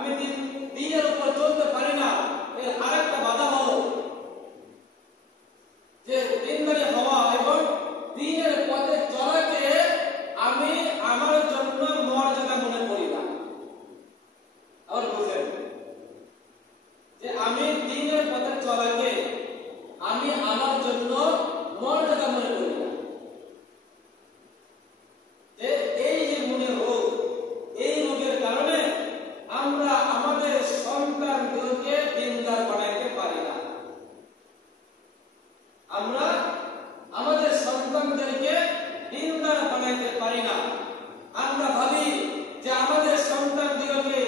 আমি দিনের উপর চলতে পারি না, এর আরেকটা বাধা হলো যে দিনদারি হওয়া এবং দিনের পথে চলাকে আমি আমার জন্য মর্যাদা মনে করি না। আর বুঝেন যে আমি দিনের পথে চলাকে আমি আমার জন্য মর্যাদা মনে করি না। যে এই যে মনের রোগ, এই রোগের কারণে আমরা আমাদের সন্তানদেরকে দিনদার বানাইতে পারি না। আমরা আমাদের সন্তানদেরকে দিনদার বানাইতে পারি না। আমরা ভাবি যে আমাদের সন্তানদেরকে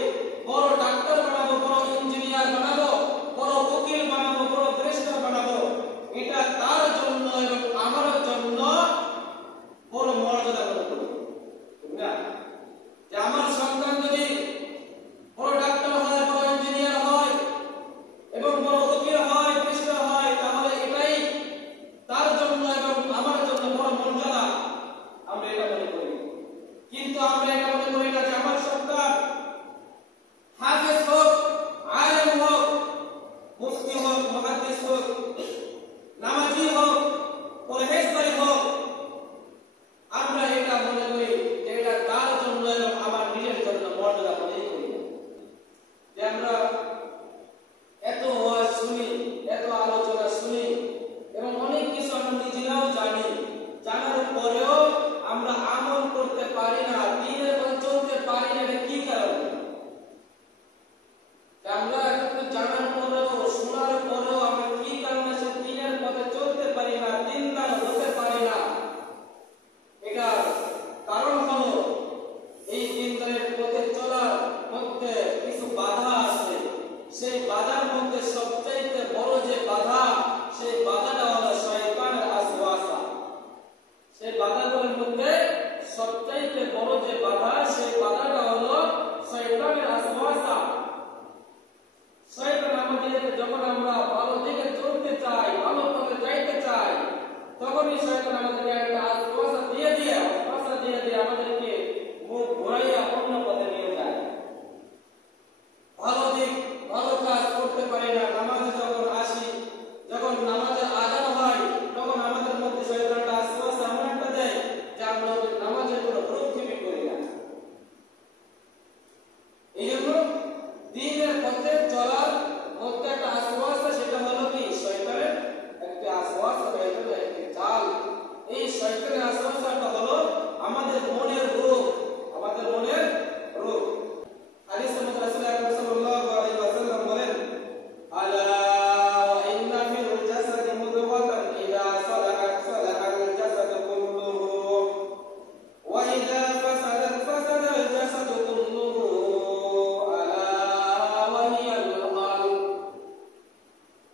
বড় ডাক্তার বানাবো, বড় ইঞ্জিনিয়ার বানাবো, বড় উকিল বানাবো, বড় ব্যারিস্টার বানাবো। এটা তার জন্য এবং আমার জন্য বড় মর্যাদা মনে করি, ঠিক না? যে আমার সন্তান যদি বড় ডাক্তার হয়, বড় ইঞ্জিনিয়ার হয় এবং বড় উকিল হয়, ব্যারিস্টার হয়, তাহলে এটাই তার জন্য এবং আমার জন্য বড় মর্যাদা, আমরা এটা মনে করি। কিন্তু আমরা এটা মনে করি না যে আমার সন্তান হাফেজ হোক, আলেম হোক, মুফতি হোক, মুহাদ্দিস হোক, নামাজি হোক, পরহেজগার হোক, আমরা এটা মনে করি যে এটা তার জন্য এবং আমার নিজের জন্য মর্যাদা মনে করি। যে আমরা এত ওয়াজ শুনি, এত আলোচনা শুনি এবং অনেক কিছু আমরা নিজেরাও জানি, জানার পরেও আমরা আমল করতে পারি না, দিনের পথে চলতে পারি না। এটা কি কারণে? আমরা এত জানার পরেও, শোনার পরেও আমরা কি কারণে সে দিনের পথে চলতে পারি না, দিনদার হতে পারি না? এটা কারণ হলো এই দিনদারের পথে চলার মধ্যে কিছু বাধা আছে। সেই বাধার মধ্যে সবচাইতে বড় যে বাধা, সেই বাধাটা হলো শয়তানের ওয়াসওয়াসা। সেই বাধাগুলোর মধ্যে সবচাইতে বড় যে বাধা, সেই বাধাটা হলো শয়তানের ওয়াসওয়াসা। শয়তান আমাদের যখন আমরা ভালো দিকে চলতে চাই, ভালো পথে যাইতে চাই, তখনই শয়তান আমাদেরকে একটা ওয়াসওয়াসা দিয়ে আমাদেরকে মুখ ঘুরাইয়া অন্য পথে নিয়ে যায়। ভালো দিক, ভালো কাজ করতে পারি না। নামাজে যখন আসি, যখন নামাজের আযান হয়, তখন আমাদের মধ্যে শয়তানটা ওয়াসওয়াসা এমন একটা দেয় যে আমরা নামাজের কোনো ভ্রুক্ষেপই করি না। এই জন্য দিনের পথে চলার মধ্যে একটা ওয়াসওয়াসা, সেটা হলো কি? শয়তানের একটা ওয়াসওয়াসা, শয়তানের একটা জাল। এই শয়তানের ওয়াসওয়াসাটা হলো আমাদের মনের রোগ, আমাদের মনের রোগ। হাদিসে মধ্যে রাসূল আকরাম সাল্লাল্লাহু আলাইহি ওয়াসাল্লাম বলেন, আলা ওয়া ইন্না ফিল জাসাদি মুদগাতান ইযা সালাহাত সালাহাল জাসাদু কুল্লুহু ওয়া ইযা ফাসাদাত ফাসাদাল জাসাদু কুল্লুহু আলা ওয়া হিয়াল কলব।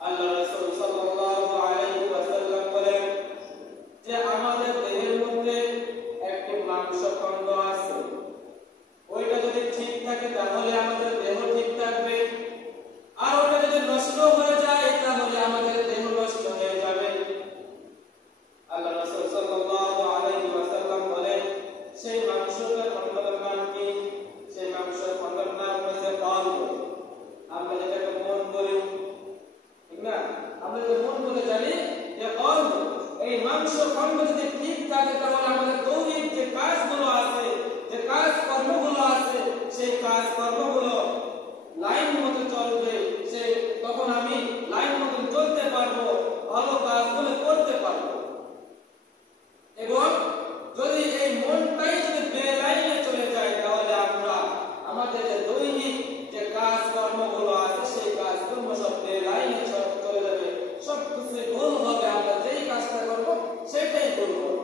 আল্লাহ রাসূল সাল্লাল্লাহু আলাইহি ওয়াসাল্লাম বলেন যে আমাদের দেহের মধ্যে একটি মাংসখণ্ড আছে, ওইটা যদি ঠিক থাকে তাহলে আমাদের দেহ ঠিক থাকবে, আর ওটা যদি নষ্ট হয়ে যায় তাহলে আমাদের দেহ নষ্ট হয়ে যাবে। আল্লাহ রাসূল সাল্লাল্লাহু আলাইহি ওয়াসাল্লাম বলেন সেই মাংসখণ্ডের নাম কি? সেই মাংসখণ্ডের নাম হচ্ছে কলব। আমরা যেটাকে মন বলি, ঠিক না? আমরা যে মন বলে জানি যে কলব, এই মাংসখণ্ড যদি ঠিক থাকে তাহলে আমাদের দৈনিক যে কাজগুলো আছে, যে কাজ কর্মগুলো আছে, সেই কাজ কর্মগুলো লাইন মতো চলবে। তখন আমি লাইন মতো চলতে পারবো, ভালো কাজগুলো করতে পারবো। এবং যদি এই মনটাই যদি বেলাইনে চলে যায় তাহলে আমরা আমাদের যে দৈনিক যে কাজ কর্মগুলো আছে, সেই কাজ কর্ম সব বেলাইনে চলে যাবে, সব কিছু ভুল হবে। আমরা যেই কাজটা করবো সেটাই ভুল হবে।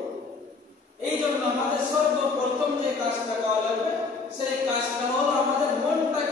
এই জন্য আমাদের সর্বপ্রথম যে কাজটা করা লাগবে, সেই কাজটা হলো আমাদের মনটা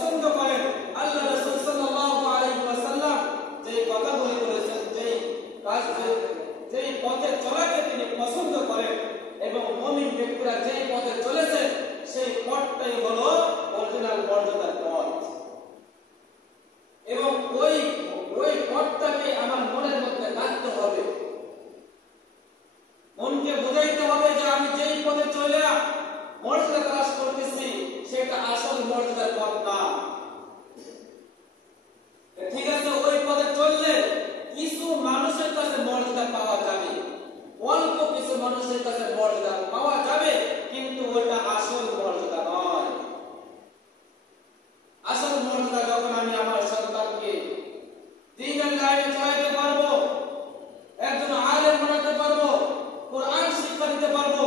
পছন্দ করেন। আল্লাহ রাসূল সাল্লাল্লাহু আলাইহি ওয়াসাল্লাম যে কথাগুলি বলেছেন, যেই পথে চলাকে তিনি পছন্দ করেন এবং মুমিন ব্যক্তিরা যেই পথে চলেছে সেই পথটাই হলো অরিজিনাল মর্যাদার পথ। এবং ওই পথটাকে আমার মনের মধ্যে রাখতে হবে, মনকে বোঝাইতে হবে যে আমি যেই পথে চলে মর্যাদা তালাশ করতেছি সেটা আসল মর্যাদার পথ না। ঠিক আছে, ওই পথে চললে কিছু মানুষের কাছে মর্যাদা পাওয়া যাবে, অল্প কিছু মানুষের কাছে মর্যাদা পাওয়া যাবে, কিন্তু ওটা আসল মর্যাদা নয়। আসল মর্যাদা যখন আমি আমার সন্তানকে দ্বীনের লাইনে চালাতে পারবো, একজন আলেম বানাতে পারবো, কোরআন শিক্ষা দিতে পারবো,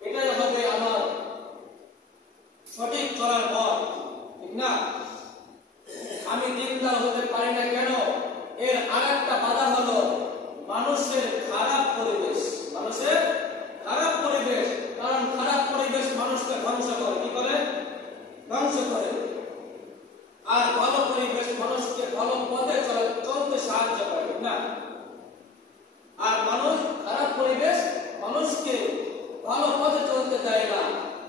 এটাই হবে আমার সঠিক চলার পথ, ঠিক না? আমি দিনদার হতে পারি না কেন? এর আরেকটা বাধা হলো মানুষের খারাপ পরিবেশ। মানুষের খারাপ পরিবেশ, কারণ খারাপ পরিবেশ মানুষকে ধ্বংস করে। কি করে? ধ্বংস করে। আর ভালো পরিবেশ মানুষকে ভালো পথে চলতে সাহায্য করে, ঠিক না? আর খারাপ পরিবেশ মানুষকে ভালো পথে চলতে দেয় না,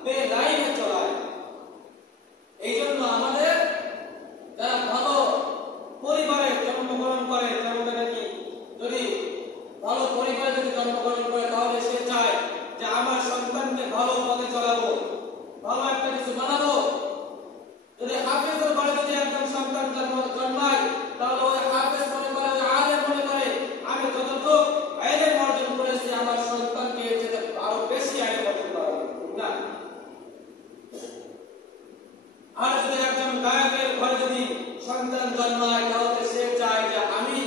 বেলাইনে চলায়। এই জন্য আমাদের যারা ভালো পরিবারে জন্মগ্রহণ করে, যেমন নাকি যদি ভালো পরিবারে যদি জন্মগ্রহণ করে তাহলে সে চায় যে আমার সন্তানকে ভালো পথে চলাবো, ভালো একটা কিছু বানাবো। যদি হাফেজের ঘরে যদি একজন সন্তান জন্মায় তাহলে ওই হাফেজ মনে করে, ওই আলেম মনে করে আমি যতটুকু ইলম অর্জন করেছি আমার সন্তানকে এর চেয়ে আরো বেশি ইলম অর্জন করাবো, ঠিক না? আর যদি একজন গায়কের ঘরে যদি সন্তান জন্মায় তাহলে সে চায় যে আমি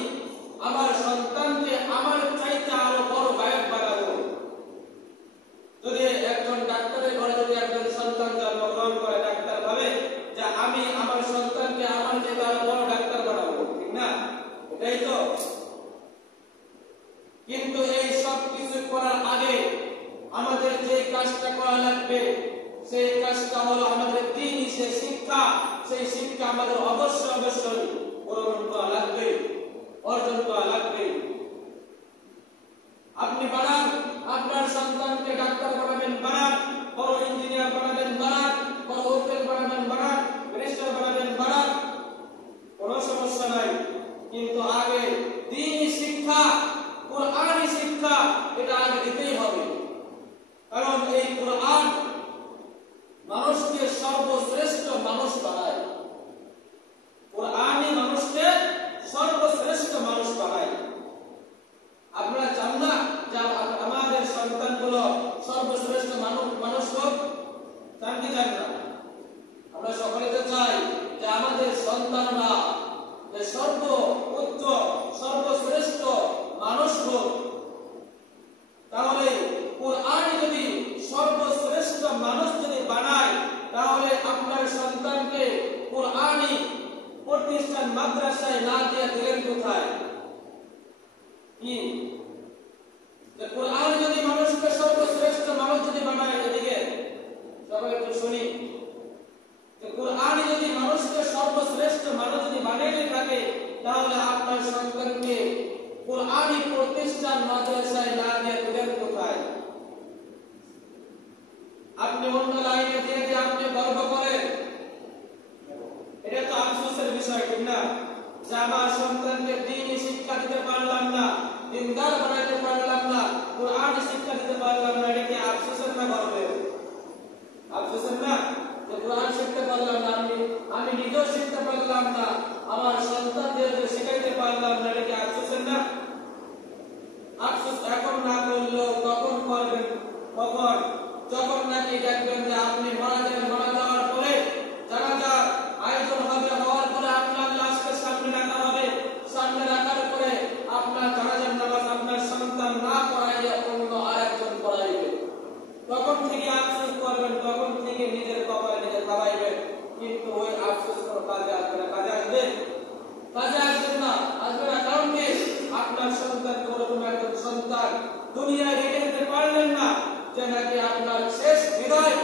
আমার সন্তানকে আমার চাইতে আরো বড় গায়ক বানাবো। যদি একজন ডাক্তারের ঘরে যদি একজন সন্তান জন্মগ্রহণ করে, ডাক্তার ভাবে যে আমি আমার সন্তানকে আমার চাইতে আরো বড় ডাক্তার বানাবো, ঠিক না? এটাই তো। কিন্তু এই সব কিছু করার আগে আমাদের যে কাজটা করা লাগবে সেই কাজটা হলো আমাদের দ্বীনি যে শিক্ষা, সেই শিক্ষা আমাদের অবশ্যই গ্রহণ করা লাগবে, অর্জন করা লাগবে। আপনি বানান, আপনার সন্তানকে ডাক্তার বানাবেন, বানান, বড় ইঞ্জিনিয়ার বানাবেন, বানান, বড় হোটেল বানাবেন, বানান, ব্যারিস্টার বানাবেন, বানান, কোনো সমস্যা নাই। কিন্তু আগে দ্বীনি শিক্ষা, কোরআনী শিক্ষা এটা আগে দিতেই হবে। কারণ এই কোরআন মানুষকে সর্বশ্রেষ্ঠ মানুষ বানায়। কোরআনই মানুষকে সর্বশ্রেষ্ঠ মানুষ বানায়। আপনারা চান না যে আমাদের সন্তানগুলো সর্বশ্রেষ্ঠ মানুষ হোক? চান কি চান না? আমরা সকলে তো চাই যে আমাদের সন্তানরা সর্বোচ্চ সর্বশ্রেষ্ঠ মানুষ হোক। তাহলে কোরআনই যদি সর্বশ্রেষ্ঠ মানুষ যদি বানায় তাহলে আপনার সন্তানকে কোরআনই প্রতিষ্ঠান মাদ্রাসায় না দিয়ে দিলেন কোথায়? কি কোরআন যদি মানুষকে সর্বশ্রেষ্ঠ মানুষ যদি বানায়, এদিকে সবাই একটু শুনি, কোরআনই যদি মানুষকে সর্বশ্রেষ্ঠ মানুষ যদি বানাইলে থাকে তাহলে আপনার সন্তানকে কোরআনই প্রতিষ্ঠান মাদ্রাসায় না দিয়ে দিলেন কোথায়? আপনি অন্য লাইনে দিয়ে দিয়ে আপনি গর্ব করেন, এটা তো আফসোসের বিষয়, ঠিক না? যে আমার সন্তানকে দ্বীনি শিক্ষা দিতে পারলাম না, দিনদার বানাইতে পারলাম না, কোরআন শিক্ষা দিতে পারলাম না, এটা কি আফসোসের না গর্বের? আফসোসের না যে কোরআন শিখতে পারলাম না, আমি নিজেও শিখতে পারলাম না, আমার সন্তানদেরকে শেখাইতে পারলাম না, এটা কি আফসোসের না? আফসোস এখন না করলেও তখন করবেন, কখন? যখন নাকি দেখবেন যে আপনি মারা যাবেন, মারা যাওয়ার পরে জানাজার আয়োজন হবে, হওয়ার পরে আপনার লাশকে সামনে রাখা হবে, সামনে রাখার পরে আপনার জানাজার নামাজ আপনার সন্তান না পড়াইলে অন্য আরেকজন পড়াইবে, তখন থেকে আফসোস করবেন, তখন থেকে নিজের কপালে নিজে খাওয়াইবেন। কিন্তু ওই আফসোস কোনো কাজে আসবে না। কাজে আসবে? কাজে আসবে না। আসবে না কারণ কি? আপনার সন্তান কোরআন একজন সন্তান দুনিয়ায় রেখে দিতে পারলেন না যে নাকি আপনার শেষ বিদায়